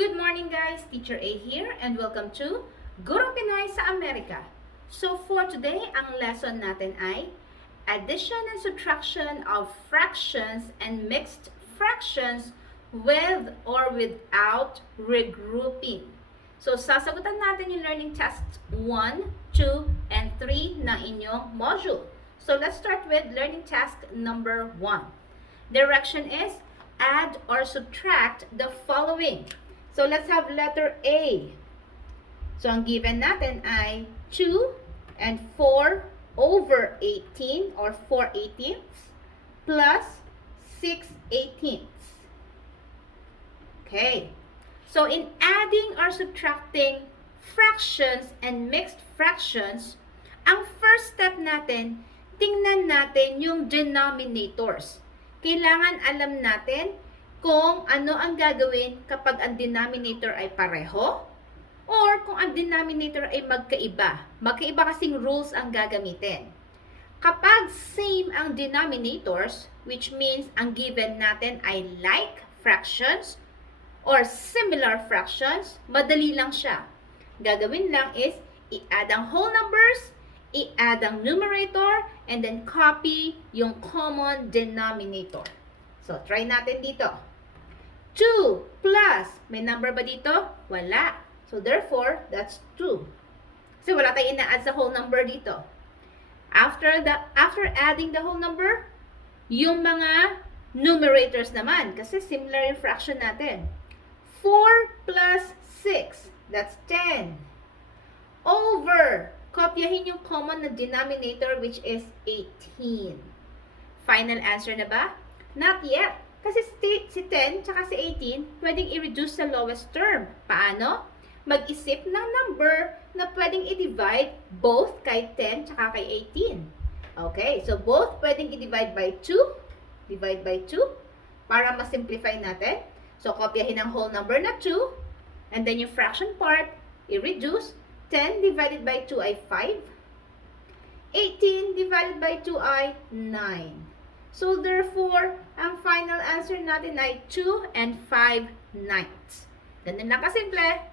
Good morning guys, Teacher A here and welcome to Gurong Pinoy sa Amerika. So for today, ang lesson natin ay addition and subtraction of fractions and mixed fractions with or without regrouping. So sasagutan natin yung learning test 1, 2, and 3 ng inyong module. So let's start with learning task number 1. Direction is add or subtract the following. So, let's have letter A. So, ang given natin ay 2 and 4 over 18 or 4/18 plus 6/18. Okay. So, in adding or subtracting fractions and mixed fractions, ang first step natin, tingnan natin yung denominators. Kailangan alam natin kung ano ang gagawin kapag ang denominator ay pareho or kung ang denominator ay magkaiba. Magkaiba kasing rules ang gagamitin. Kapag same ang denominators, which means ang given natin ay like fractions or similar fractions, madali lang siya. Gagawin lang is i-add ang whole numbers, i-add ang numerator, and then copy yung common denominator. So, try natin dito. 2 plus, may number ba dito? Wala. So, therefore, that's 2. Kasi wala tayong ina-add sa whole number dito. After adding the whole number, yung mga numerators naman, kasi similar yung fraction natin. 4 plus 6, that's 10. Over, kopyahin yung common na denominator which is 18. Final answer na ba? Not yet. Kasi si 10 tsaka si 18, pwedeng i-reduce sa lowest term. Paano? Mag-isip ng number na pwedeng i-divide both kay 10 tsaka kay 18. Okay, so both pwedeng i-divide by 2. Divide by 2 para ma-simplify natin. So, kopyahin ang whole number na 2. And then yung fraction part, i-reduce. 10 divided by 2 ay 5. 18 divided by 2 ay 9. So, therefore, ang final answer natin ay 2 and 5/9. Ganun lang kasimple.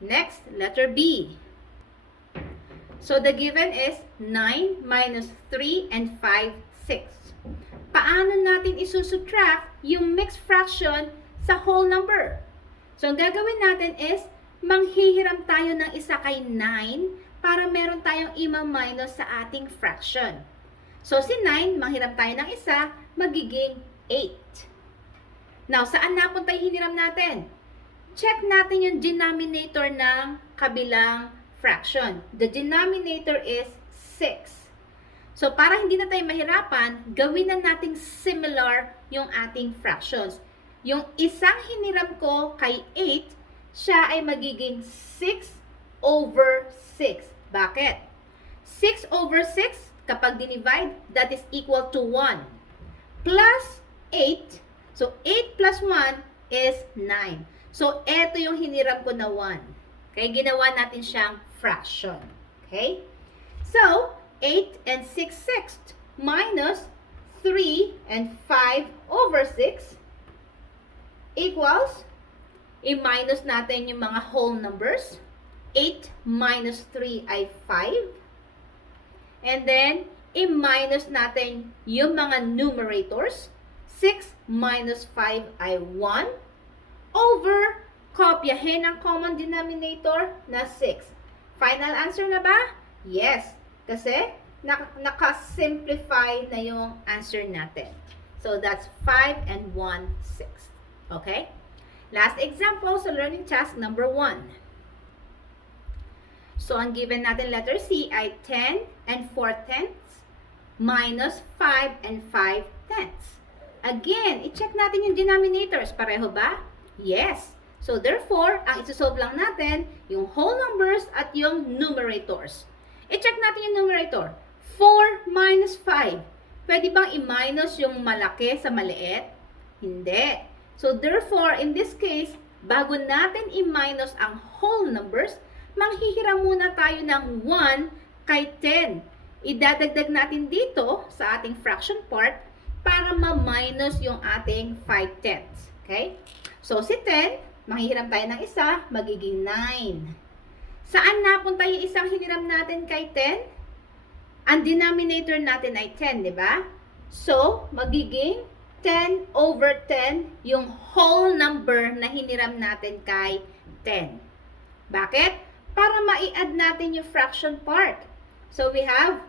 Next, letter B. So, the given is 9 minus 3 and 5, 6. Paano natin isusubtract yung mixed fraction sa whole number? So, ang gagawin natin is manghihiram tayo ng isa kay 9 para meron tayong ima-minus sa ating fraction. So, si 9, manghiram tayo ng isa, magiging 8. Now, saan napunta yung hiniram natin? Check natin yung denominator ng kabilang fraction. The denominator is 6. So, para hindi na tayo mahirapan, gawin na nating similar yung ating fractions. Yung isang hiniram ko kay 8, siya ay magiging 6 over 6. Bakit? 6 over 6, kapag dinivide, that is equal to 1. Plus 8. So, 8 plus 1 is 9. So, eto yung hiniram ko na 1. Okay? Ginawa natin siyang fraction. Okay? So, 8 and 6/6 minus 3 and 5 over 6 equals, i-minus natin yung mga whole numbers. 8 minus 3 ay 5. And then, i-minus natin yung mga numerators. 6 minus 5 ay 1. Over, kopyahin ang common denominator na 6. Final answer na ba? Yes. Kasi, nakasimplify na yung answer natin. So, that's 5 and 1/6. Okay? Last example sa learning task number 1. So, ang given natin letter C ay 10 and 4/10 minus 5 and 5/10. Again, i-check natin yung denominators. Pareho ba? Yes. So, therefore, ang isusolve lang natin yung whole numbers at yung numerators. I-check natin yung numerator. 4 minus 5. Pwede bang i-minus yung malaki sa maliit? Hindi. So, therefore, in this case, bago natin i-minus ang whole numbers, manghihiram muna tayo ng 1 kay 10. Idadagdag natin dito sa ating fraction part para ma-minus yung ating 5/10. Okay? So, si 10, Manghihiram tayo ng isa, magiging 9. Saan napunta yung isang hiniram natin kay 10? Ang denominator natin ay 10, di ba? So, magiging 10 over 10 yung whole number na hiniram natin kay 10. Bakit? Para ma-i-add natin yung fraction part. So, we have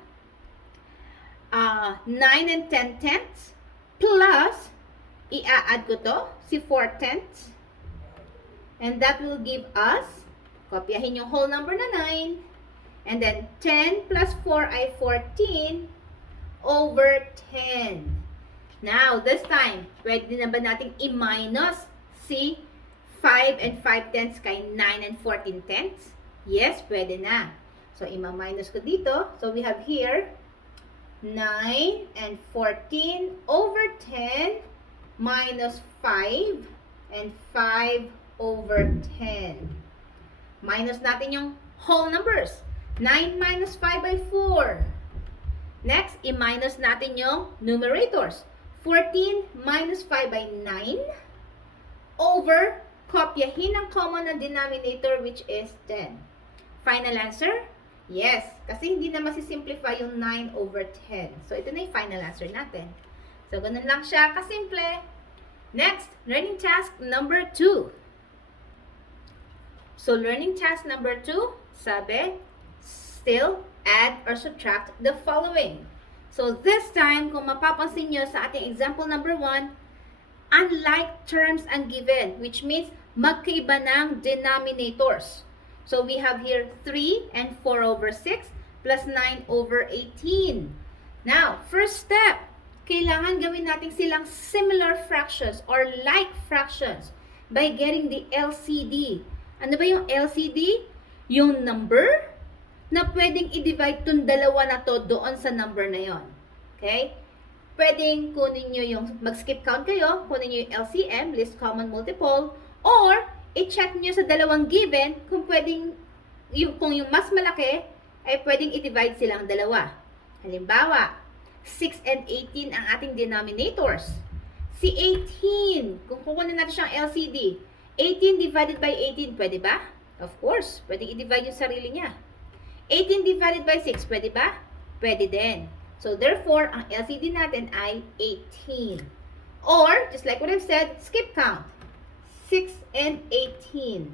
9 and 10 tenths plus, i-add ko to, si 4 tenths. And that will give us, kopyahin yung whole number na 9. And then, 10 plus 4 ay 14 over 10. Now, this time, pwede na ba natin i-minus si 5 and 5 tenths kay 9 and 14 tenths? Yes, pwede na. So, ima-minus ko dito. So, we have here 9 and 14 over 10 minus 5 and 5 over 10. Minus natin yung whole numbers. 9 minus 5 by 4. Next, i-minus natin yung numerators. 14 minus 5 by 9 over, kopyahin ang common na denominator which is 10. Final answer? Yes, kasi hindi na masisimplify yung 9 over 10. So, ito na yung final answer natin. So, ganun lang siya kasimple. Next, learning task number 2. So, learning task number 2, sabi, still add or subtract the following. So, this time, kung mapapansin nyo sa ating example number 1, unlike terms ang given, which means magkaiba ng denominators. So, we have here 3 and 4 over 6 plus 9 over 18. Now, first step, kailangan gawin natin silang similar fractions or like fractions by getting the LCD. Ano ba yung LCD? Yung number na pwedeng i-divide tong dalawa na to doon sa number na yon. Okay? Pwedeng kunin nyo yung, mag-skip count kayo, kunin nyo yung LCM, least common multiple, or i-check nyo sa dalawang given kung pwedeng, kung yung mas malaki, ay pwedeng i-divide silang dalawa. Halimbawa, 6 and 18 ang ating denominators. Si 18, kung kukunin natin siyang LCD, 18 divided by 18, pwede ba? Of course, pwede i-divide yung sarili niya. 18 divided by 6, pwede ba? Pwede din. So, therefore, ang LCD natin ay 18. Or, just like what I've said, skip count. 6 and 18.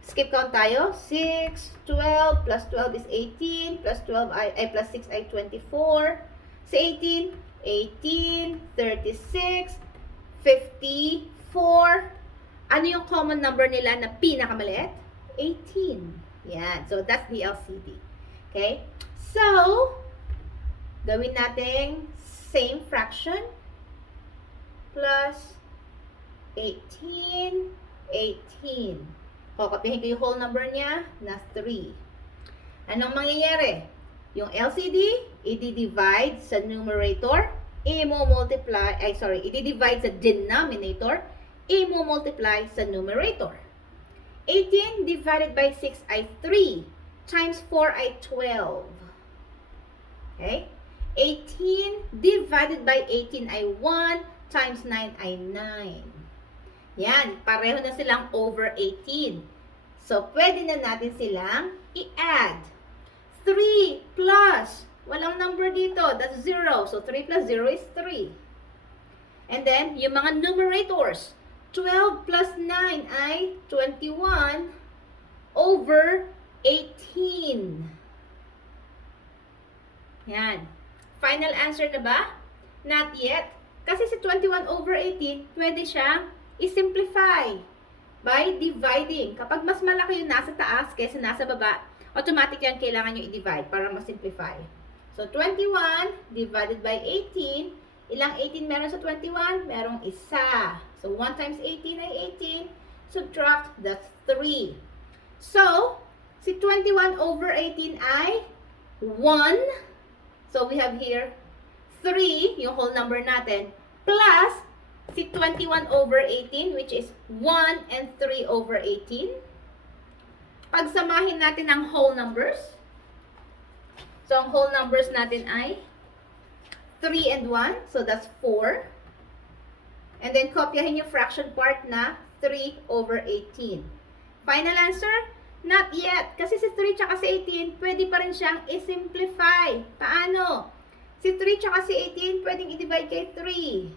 Skip count tayo. 6, 12, plus 12 is 18, plus 12 ay plus 6 ay 24. Sa 18, 18, 36, 54. Ano yung common number nila na pinakamaliit? 18. Yan. So, that's the LCD. Okay? So, gawin natin same fraction plus 18, 18. Kokopihin ko yung whole number niya na 3. Anong mangyayari? Yung LCD, i-divide sa numerator, i-divide sa denominator, i-multiply sa numerator. 18 divided by 6 ay 3, times 4 ay 12. Okay? 18 divided by 18 ay 1, times 9 ay 9. Yan, pareho na silang over 18. So, pwede na natin silang i-add. 3 plus, walang number dito, that's 0. So, 3 plus 0 is 3. And then, yung mga numerators, 12 plus 9 ay 21 over 18. Yan. Final answer na ba? Not yet. Kasi si 21 over 18, pwede siyang i-simplify by dividing. Kapag mas malaki yung nasa taas kaysa nasa baba, automatic yan kailangan nyo i-divide para ma-simplify. So, 21 divided by 18. Ilang 18 meron sa 21? Merong isa. So, 1 times 18 ay 18. Subtract, that's 3. So, si 21 over 18 ay 1. So, we have here 3, yung whole number natin, plus si 21 over 18, which is 1 and 3 over 18. Pagsamahin natin ang whole numbers. So, ang whole numbers natin ay 3 and 1. So, that's 4. And then, kopyahin yung fraction part na 3 over 18. Final answer? Not yet. Kasi si 3 tsaka si 18, pwede pa rin siyang i-simplify. Paano? Si 3 tsaka si 18, pwedeng i-divide kay 3.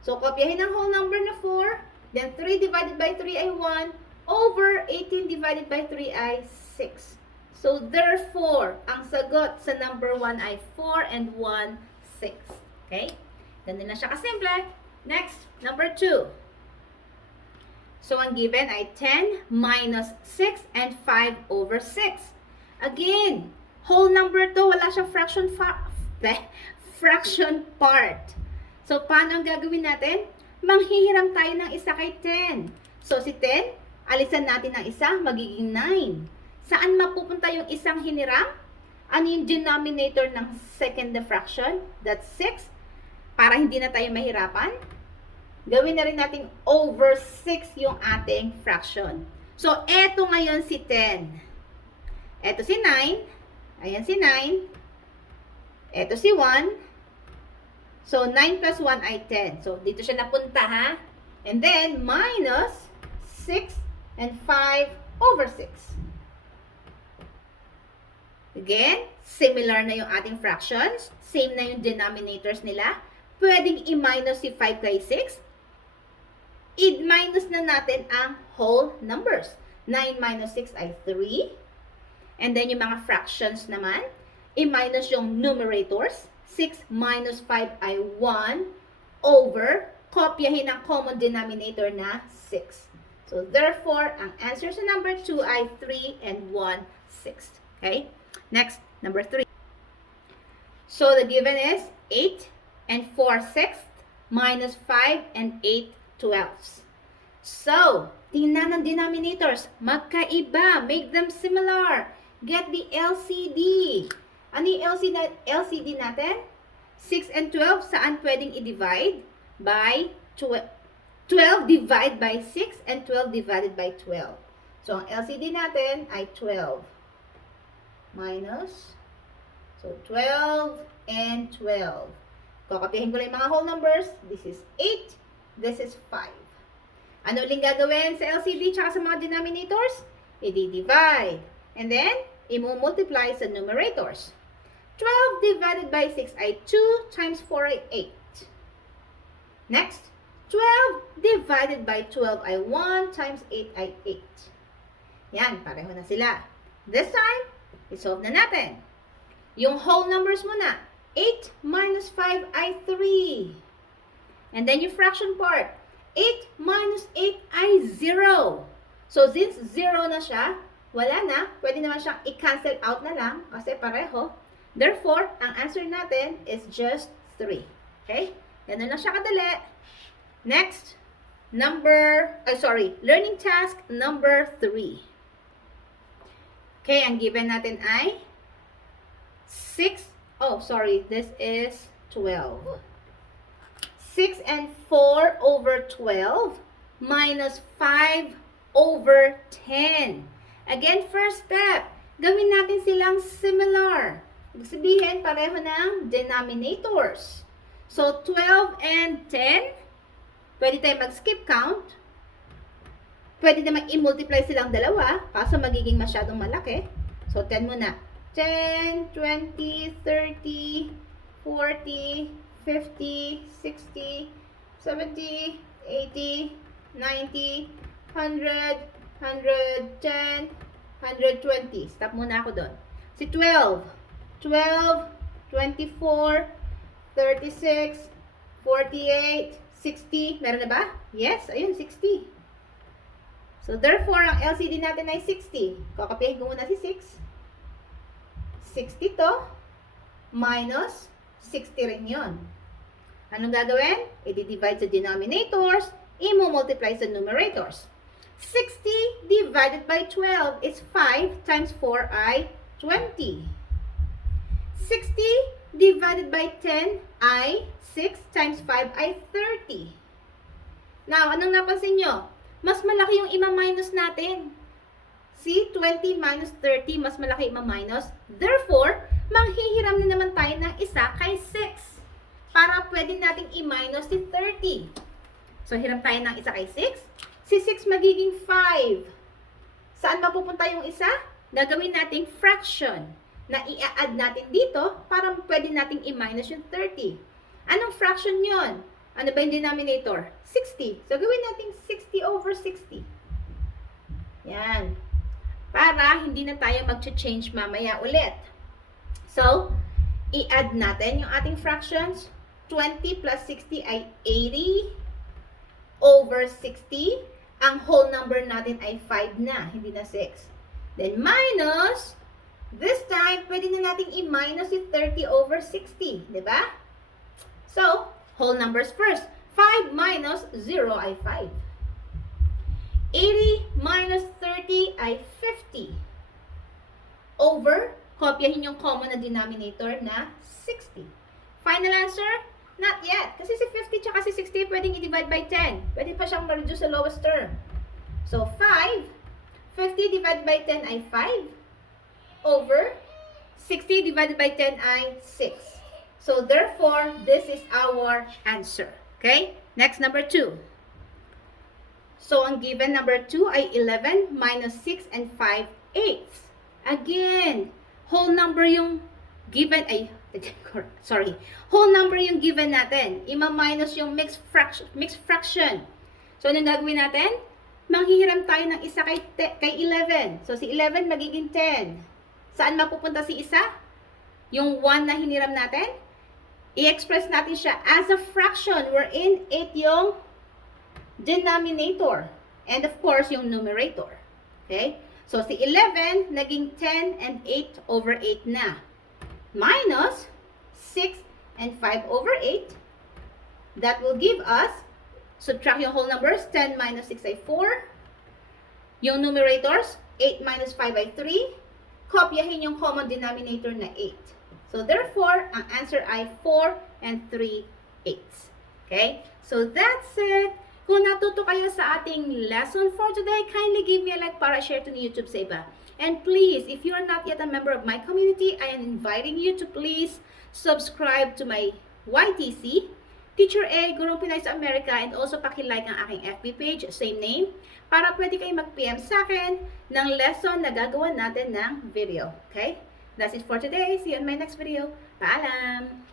So, kopyahin ang whole number na 4. Then, 3 divided by 3 ay 1. Over 18 divided by 3 ay 6. So, therefore, ang sagot sa number 1 ay 4 and 1, 6. Okay? Ganun na siya kasimple. Next, number 2. So, ang given ay 10 minus 6 and 5 over 6. Again, whole number to, wala siyang fraction part. So, paano ang gagawin natin? Manghihiram tayo ng isa kay 10. So, si 10, alisan natin ng isa, magiging 9. Saan mapupunta yung isang hiniram? Ano yung denominator ng second fraction? That's 6. Para hindi na tayo mahirapan, gawin na rin natin over 6 yung ating fraction. So, eto ngayon si 10. Eto si 9. Ayan si 9. Eto si 1. So, 9 plus 1 ay 10. So, dito siya napunta, ha? And then, minus 6 and 5 over 6. Again, similar na yung ating fractions. Same na yung denominators nila. Pwedeng i-minus si 5 kay 6. I-minus na natin ang whole numbers. 9 minus 6 ay 3. And then, yung mga fractions naman, i-minus yung numerators. 6 minus 5 ay 1 over, kopyahin ang common denominator na 6. So, therefore, ang answer sa number 2 ay 3 and 1 sixth. Okay? Next, number 3. So, the given is 8 and 4 sixths minus 5 and 8 twelfths. So, tingnan ng denominators. Magkaiba. Make them similar. Get the LCD. Ano yung LCD natin? 6 and 12, saan pwedeng i-divide? By 12. 12 divided by 6 and 12 divided by 12. So, ang LCD natin ay 12. Minus. So, 12 and 12. Kakapihin ko lang yung mga whole numbers. This is 8. This is 5. Ano uling gagawin sa LCD tsaka sa mga denominators? I-divide. And then, i-multiply sa numerators. 12 divided by 6 ay 2 times 4 ay 8. Next, 12 divided by 12 ay 1 times 8 ay 8. Yan, pareho na sila. This time, isolve na natin. Yung whole numbers muna. 8 minus 5 ay 3. And then yung fraction part. 8 minus 8 ay 0. So, since 0 na siya, wala na. Pwede naman siyang i-cancel out na lang kasi pareho. Therefore, ang answer natin is just 3. Okay? Ganun lang siya kadali. Next, learning task number 3. Okay, ang given natin ay 6. This is 12. 6 and 4 over 12 minus 5 over 10. Again, first step, gawin natin silang similar. Ibig sabihin, pareho ng denominators. So, 12 and 10, pwede tayo mag-skip count. Pwede naman i-multiply silang dalawa, kaso magiging masyadong malaki. So, 10 muna. 10, 20, 30, 40, 50, 60, 70, 80, 90, 100, 110, 120. Stop muna ako doon. Si 12, 24, 36, 48, 60. Meron na ba? Yes, ayun, 60. So, therefore, ang LCD natin ay 60. Kakapihin ko muna si 6. 60 to, minus 60 rin yun. Anong gagawin? I-divide sa denominators, i-multiply sa numerators. 60 divided by 12 is 5 times 4 ay 20. 60 divided by 10 ay 6 times 5 ay 30. Now, anong napansin nyo? Mas malaki yung ima-minus natin. See, 20 minus 30, mas malaki ima-minus. Therefore, manghihiram na naman tayo ng isa kay 6. Para pwede nating i-minus si 30. So, hiram tayo ng isa kay 6. Si 6 magiging 5. Saan mapupunta yung isa? Gagawin nating fraction na i-add natin dito para pwede nating i-minus yung 30. Anong fraction yun? Ano ba yung denominator? 60. So, gawin natin 60 over 60. Yan. Para hindi na tayo mag-change mamaya ulit. So, i-add natin yung ating fractions. 20 plus 60 ay 80 over 60. Ang whole number natin ay 5 na, hindi na 6. Then minus, this time, pwede na natin i-minus yung 30 over 60. Diba? So, whole numbers first. 5 minus 0 ay 5. 80 minus 30 ay 50. Over, kopyahin yung common na denominator na 60. Final answer? Not yet. Kasi si 50 tsaka si 60 pwedeng i-divide by 10. Pwede pa siyang ma-reduce sa lowest term. So, 5. 50 divided by 10 ay 5. Over 60 divided by 10 ay 6. So, therefore, this is our answer. Okay? Next, number 2. So, ang given number 2 ay 11 minus 6 and 5/8. Again, whole number yung given ay sorry. Whole number yung given natin. Ima-minus yung mixed fraction. So, anong gagawin natin? Manghihiram tayo ng isa kay 11. So, si 11 magiging 10. Saan mapupunta si isa? Yung 1 na hiniram natin? I-express natin siya as a fraction wherein 8 yung denominator. And of course, yung numerator. Okay? So, si 11 naging 10 and 8 over 8 na. Minus 6 and 5 over 8. That will give us, subtract yung whole numbers, 10 minus 6 ay 4. Yung numerators, 8 minus 5 ay 3. Kopyahin yung common denominator na 8. So, therefore, ang answer ay 4 and 3/8. Okay? So, that's it. Kung natuto kayo sa ating lesson for today, kindly give me a like para share to YouTube sa iba. And please, if you are not yet a member of my community, I am inviting you to please subscribe to my YTC, Teacher A, Gurong Pinay sa Amerika, and also paki-like ang aking FB page, same name, para pwede kayo mag-PM sa akin ng lesson na gagawa natin ng video. Okay? That's it for today. See you in my next video. Paalam!